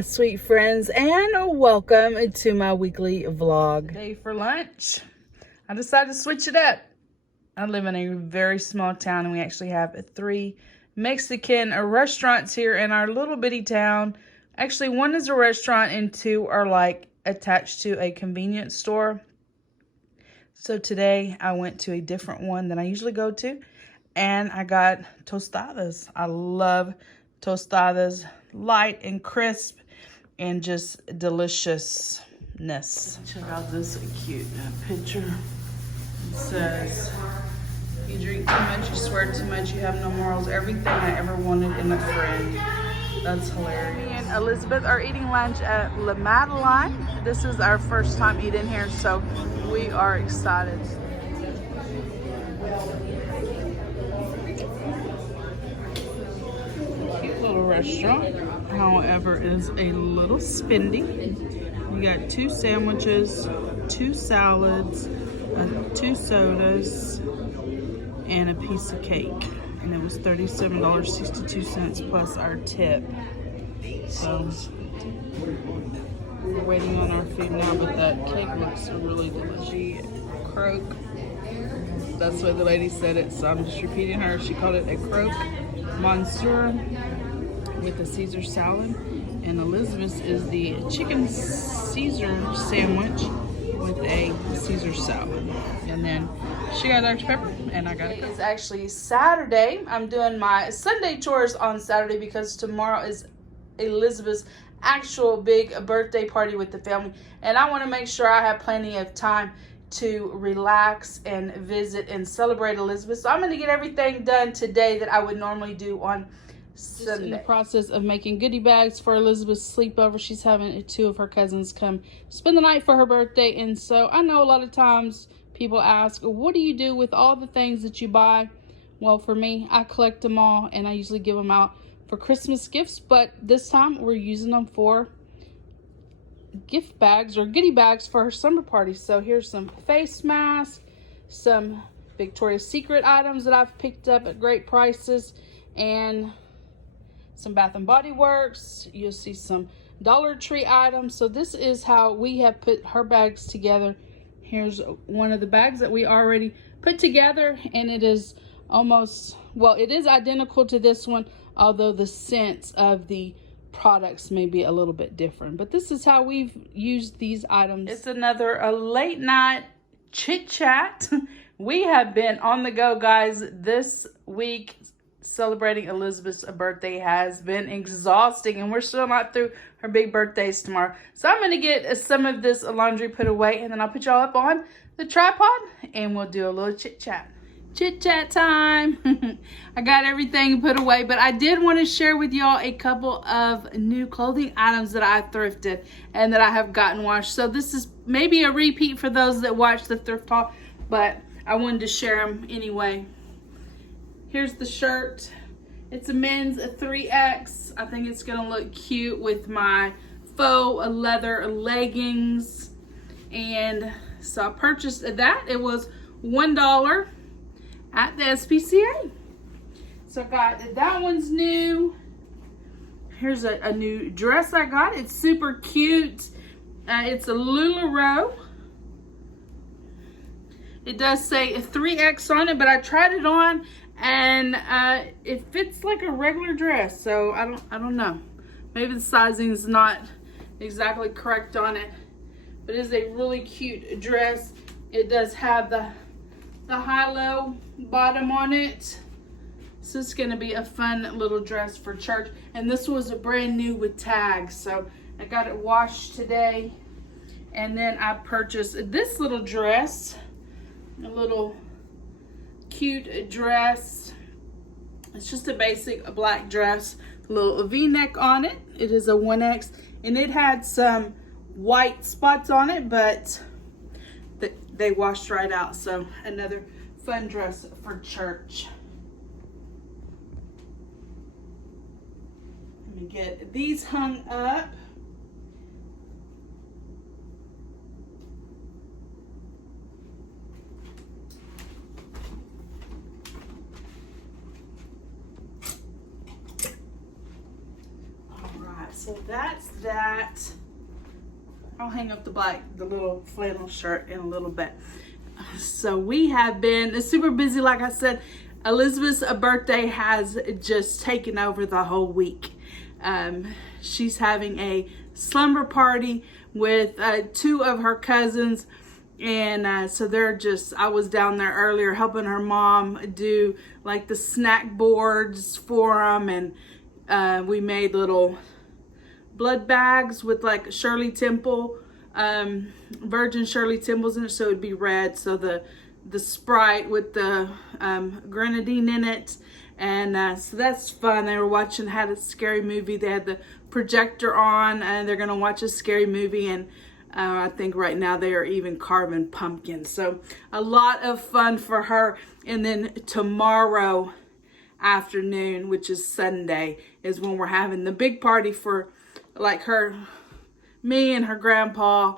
my sweet friends, and welcome to my weekly vlog. Today for lunch, I decided to switch it up. I live in a very small town, and we actually have 3 Mexican restaurants here in our little bitty town. Actually, 1 is a restaurant and 2 are like attached to a convenience store. So today I went to a different one than I usually go to, and I got tostadas. I love tostadas, light and crisp and just deliciousness. Check out this cute picture. It says, you drink too much, you swear too much, you have no morals, everything I ever wanted in a friend. That's hilarious. Me and Elizabeth are eating lunch at La Madeleine. This is our first time eating here, so we are excited. Cute little restaurant. However, it is a little spendy. We got 2 sandwiches, 2 salads, 2 sodas, and a piece of cake. And it was $37.62 plus our tip. So we're waiting on our food now, but that cake looks really delicious. Croque. That's what the lady said it, so I'm just repeating her. She called it a croque monsieur with a Caesar salad. And Elizabeth's is the chicken Caesar sandwich with a Caesar salad. And then she got Dr. Pepper, and I got it. It's actually Saturday. I'm doing my Sunday chores on Saturday because tomorrow is Elizabeth's actual big birthday party with the family. And I want to make sure I have plenty of time to relax and visit and celebrate Elizabeth. So I'm going to get everything done today that I would normally do on Sunday. Just in the process of making goodie bags for Elizabeth's sleepover. She's having 2 of her cousins come spend the night for her birthday. And so I know a lot of times people ask, what do you do with all the things that you buy? Well, for me, I collect them all, and I usually give them out for Christmas gifts. But this time we're using them for gift bags or goodie bags for her summer party. So here's some face masks, some Victoria's Secret items that I've picked up at great prices, and some Bath and Body Works. You'll see some Dollar Tree items. So this is how we have put her bags together. Here's one of the bags that we already put together, and it is almost, well, it is identical to this one, although the scents of the products may be a little bit different. But this is how we've used these items. It's another late night chit chat. We have been on the go, guys. This week celebrating Elizabeth's birthday has been exhausting, and we're still not through her big birthdays tomorrow. So I'm going to get some of this laundry put away, and then I'll put y'all up on the tripod and we'll do a little chit chat. Chit chat time. I got everything put away, but I did want to share with y'all a couple of new clothing items that I thrifted and that I have gotten washed. So this is maybe a repeat for those that watch the thrift haul, but I wanted to share them anyway. Here's the shirt. It's a men's 3X. I think it's gonna look cute with my faux leather leggings. And so I purchased that. It was $1 at the SPCA. So I got that one's new. Here's a new dress I got. It's super cute. It's a LuLaRoe. It does say a 3X on it, but I tried it on and it fits like a regular dress. So I don't know. Maybe the sizing is not exactly correct on it, but it is a really cute dress. It does have the high-low bottom on it. So it's gonna be a fun little dress for church. And this was a brand new with tags. So I got it washed today. And then I purchased this little dress, a little cute dress. It's just a basic black dress, a little V-neck on it. It is a 1X, and it had some white spots on it, but they washed right out. So another fun dress for church. Let me get these hung up. So that's that. I'll hang up the little flannel shirt in a little bit. So we have been super busy. Like I said, Elizabeth's birthday has just taken over the whole week. She's having a slumber party with 2 of her cousins. And so I was down there earlier helping her mom do like the snack boards for them. And we made little blood bags with like Shirley Temple, virgin Shirley Temples in it, so it'd be red. So the Sprite with the grenadine in it, and so that's fun. They were had a scary movie. They had the projector on, and they're gonna watch a scary movie. And I think right now they are even carving pumpkins. So a lot of fun for her. And then tomorrow afternoon, which is Sunday, is when we're having the big party for like me and her grandpa,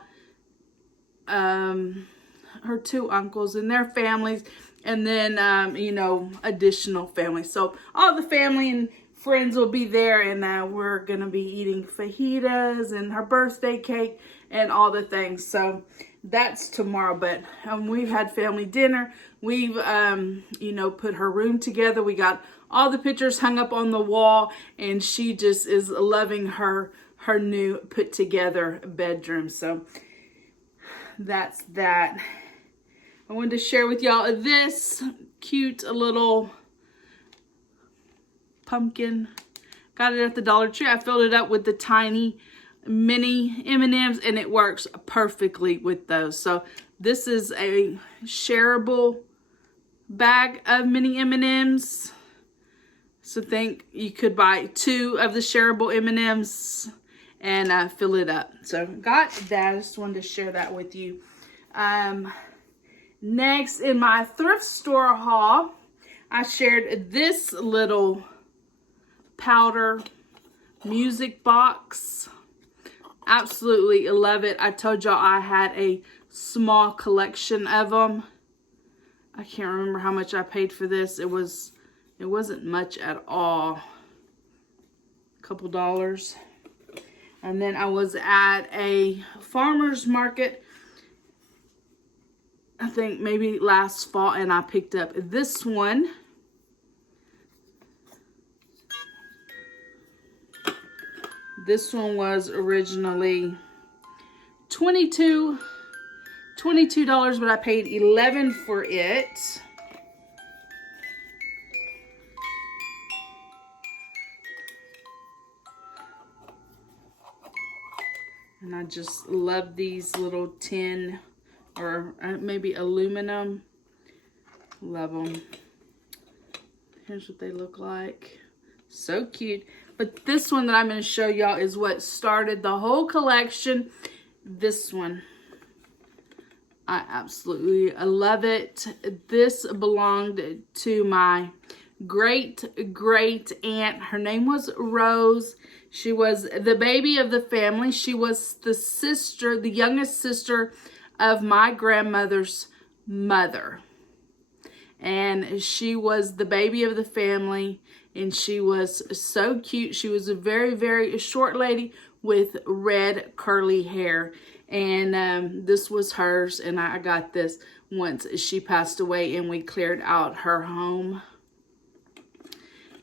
her 2 uncles and their families, and then additional families. So all the family and friends will be there, and we're gonna be eating fajitas and her birthday cake and all the things. So that's tomorrow. But we've had family dinner. We've put her room together. We got all the pictures hung up on the wall, and she just is loving her new put together bedroom. So that's that. I wanted to share with y'all this cute little pumpkin. Got it at the Dollar Tree. I filled it up with the tiny mini M&Ms, and it works perfectly with those. So this is a shareable bag of mini M&Ms. So think you could buy 2 of the shareable M&Ms and fill it up. So got that. I just wanted to share that with you. Next, in my thrift store haul, I shared this little powder music box. Absolutely love it. I told y'all I had a small collection of them. I can't remember how much I paid for this. It wasn't much at all. A couple dollars. And then I was at a farmer's market, I think maybe last fall, and I picked up this one. This one was originally $22, but I paid $11 for it. And I just love these little tin or maybe aluminum. Love them. Here's what they look like. So cute. But this one that I'm going to show y'all is what started the whole collection. This one. I absolutely love it. This belonged to my great aunt. Her name was Rose. She was the baby of the family. She was the youngest sister of my grandmother's mother. And she was the baby of the family, and she was so cute. She was a very, very short lady with red curly hair. And this was hers, and I got this once she passed away and we cleared out her home.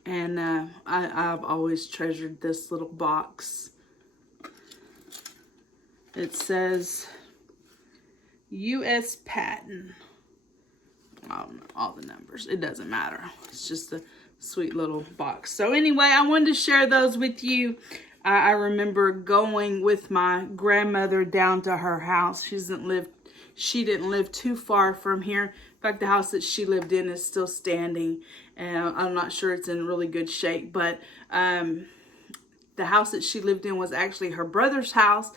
And I've always treasured this little box. It says U.S. patent. I don't know all the numbers. It doesn't matter. It's just a sweet little box. So anyway, I wanted to share those with you. I remember going with my grandmother down to her house. She didn't live too far from here. In fact, the house that she lived in is still standing, and I'm not sure it's in really good shape, but the house that she lived in was actually her brother's house.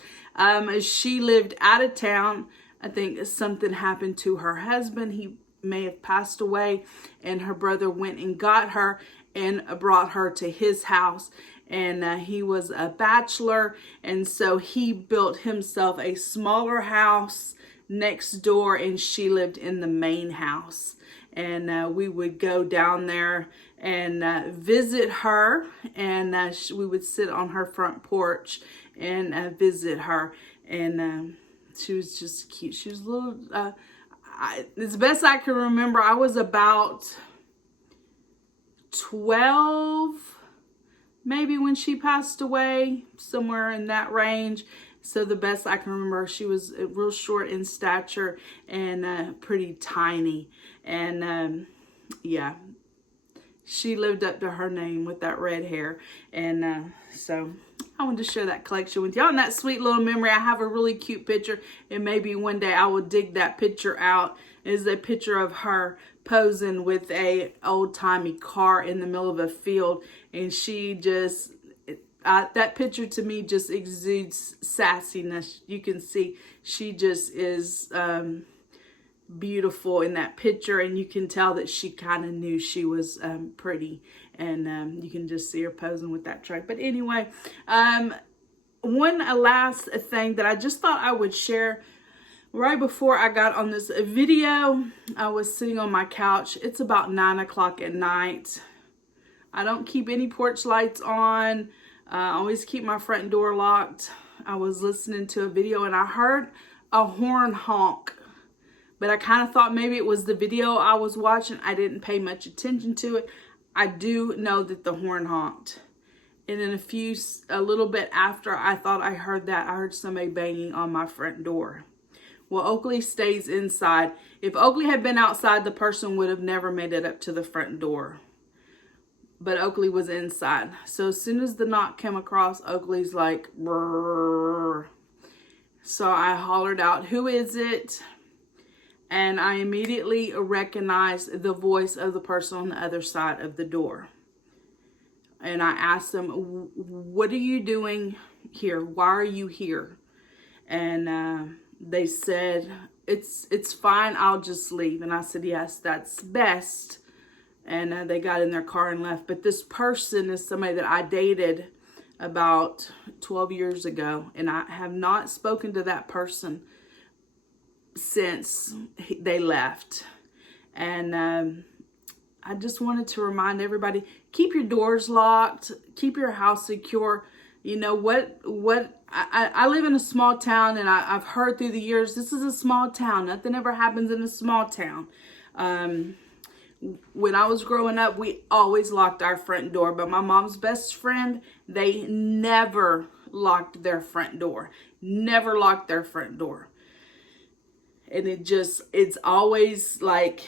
She lived out of town. I think something happened to her husband. He may have passed away, and her brother went and got her and brought her to his house. And he was a bachelor, and so he built himself a smaller house next door, and she lived in the main house. And we would go down there and visit her. And we would sit on her front porch and visit her. And she was just cute. She was a little, as best I can remember, I was about 12, maybe, when she passed away, somewhere in that range. So the best I can remember, she was real short in stature and pretty tiny. And yeah, she lived up to her name with that red hair. And so I wanted to share that collection with y'all. And that sweet little memory, I have a really cute picture. And maybe one day I will dig that picture out. It's a picture of her posing with a old-timey car in the middle of a field. And she just... that picture to me just exudes sassiness. You can see she just is beautiful in that picture, and you can tell that she kind of knew she was pretty, and you can just see her posing with that truck. But anyway, one last thing that I just thought I would share. Right before I got on this video, I was sitting on my couch. It's about 9 o'clock at night. I don't keep any porch lights on. I always keep my front door locked. I was listening to a video and I heard a horn honk. But I kind of thought maybe it was the video I was watching. I didn't pay much attention to it. I do know that the horn honked. And then a little bit after I thought I heard that, I heard somebody banging on my front door. Well, Oakley stays inside. If Oakley had been outside, the person would have never made it up to the front door. But Oakley was inside. So as soon as the knock came across, Oakley's like, brrr. So I hollered out, "Who is it?" And I immediately recognized the voice of the person on the other side of the door. And I asked them, "What are you doing here? Why are you here?" And they said, it's fine, I'll just leave. And I said, "Yes, that's best." And they got in their car and left. But this person is somebody that I dated about 12 years ago. And I have not spoken to that person since they left. And I just wanted to remind everybody, keep your doors locked. Keep your house secure. You know what I live in a small town, and I've heard through the years, this is a small town. Nothing ever happens in a small town. When I was growing up, we always locked our front door. But my mom's best friend, they never locked their front door. Never locked their front door. And it's always like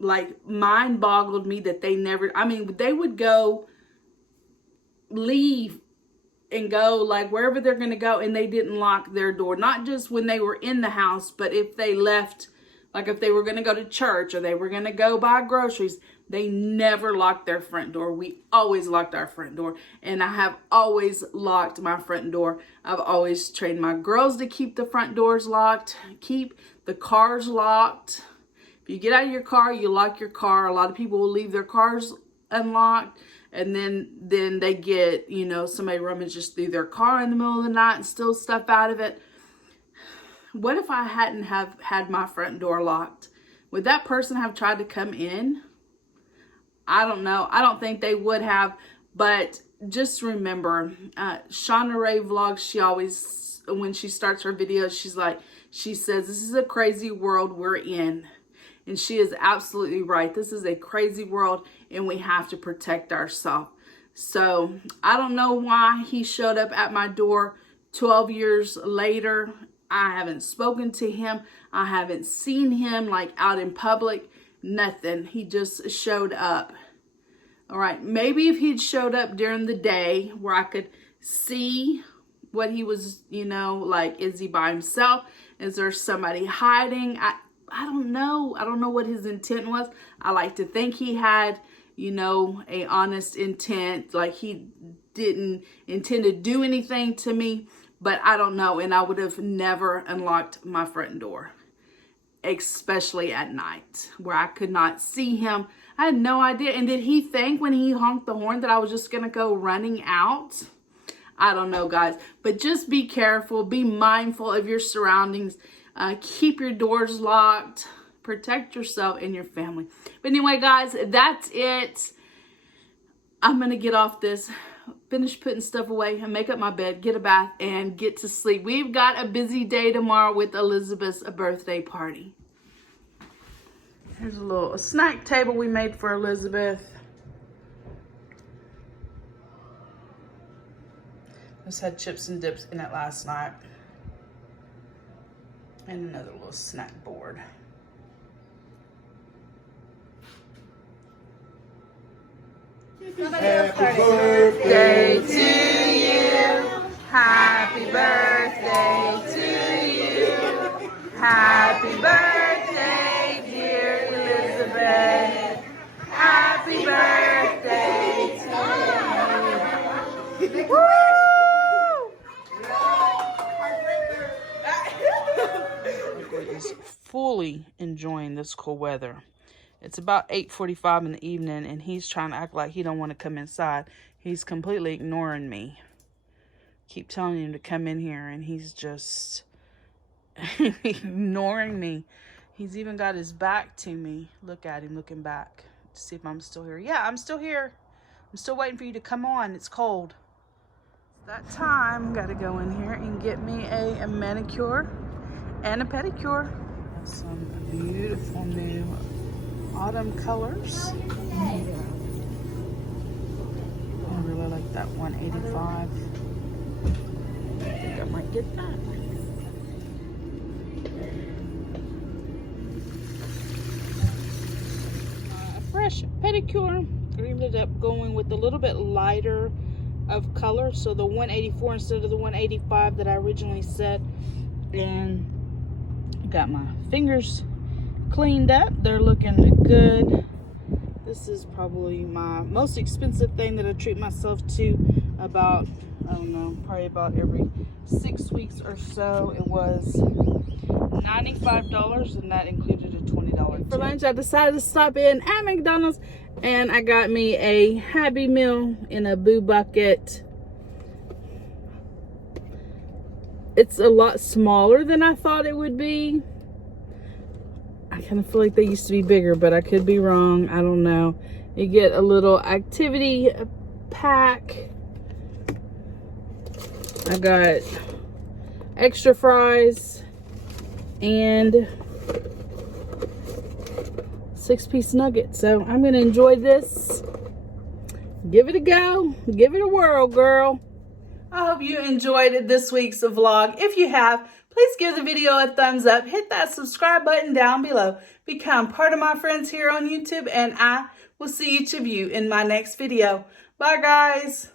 mind boggled me that they never, they would go leave and go like wherever they're going to go, and they didn't lock their door. Not just when they were in the house, but if they left, like if they were going to go to church or they were going to go buy groceries, they never locked their front door. We always locked our front door. And I have always locked my front door. I've always trained my girls to keep the front doors locked, keep the cars locked. If you get out of your car, you lock your car. A lot of people will leave their cars unlocked, and then they get, somebody rummages through their car in the middle of the night and steals stuff out of it. What if I hadn't have had my front door locked? Would that person have tried to come in? I don't know. I don't think they would have. But just remember, Shauna Ray Vlogs, she always, when she starts her videos, she says, "This is a crazy world we're in." And she is absolutely right. This is a crazy world, and we have to protect ourselves. So I don't know why he showed up at my door 12 years later. I haven't spoken to him. I haven't seen him like out in public. Nothing. He just showed up. All right. Maybe if he'd showed up during the day where I could see what he was, like, is he by himself? Is there somebody hiding? I don't know. I don't know what his intent was. I like to think he had, a honest intent. Like he didn't intend to do anything to me. But I don't know. And I would have never unlocked my front door. Especially at night where I could not see him. I had no idea. And did he think when he honked the horn that I was just going to go running out? I don't know, guys. But just be careful. Be mindful of your surroundings. Keep your doors locked. Protect yourself and your family. But anyway, guys, that's it. I'm going to get off this, finish putting stuff away, and make up my bed, get a bath, and get to sleep. We've got a busy day tomorrow with Elizabeth's birthday party. Here's a snack table we made for Elizabeth. Just had chips and dips in it last night. And another little snack board. Happy birthday to you. Happy birthday to you. Happy birthday, dear Elizabeth. Happy birthday to you. Woo! Oakley is fully enjoying this cool weather. It's about 8:45 in the evening, and he's trying to act like he don't want to come inside. He's completely ignoring me. Keep telling him to come in here, and he's just ignoring me. He's even got his back to me. Look at him looking back to see if I'm still here. Yeah, I'm still here. I'm still waiting for you to come on. It's cold. It's that time. Got to go in here and get me a manicure and a pedicure. Some beautiful new autumn colors. I really like that 185. I think I might get that. A fresh pedicure. I ended up going with a little bit lighter of color, so the 184 instead of the 185 that I originally set. And got my fingers cleaned up. They're looking good. This is probably my most expensive thing that I treat myself to about, I don't know, probably about every 6 weeks or so. It was $95, and that included a $20 tip. For lunch, I decided to stop in at McDonald's, and I got me a Happy Meal in a Boo Bucket. It's a lot smaller than I thought it would be. I kind of feel like they used to be bigger, but I could be wrong. I don't know. You get a little activity pack. I got extra fries and 6-piece nuggets. So I'm going to enjoy this. Give it a go. Give it a whirl, girl. I hope you enjoyed this week's vlog. If you have, please give the video a thumbs up. Hit that subscribe button down below. Become part of my friends here on YouTube, and I will see each of you in my next video. Bye, guys.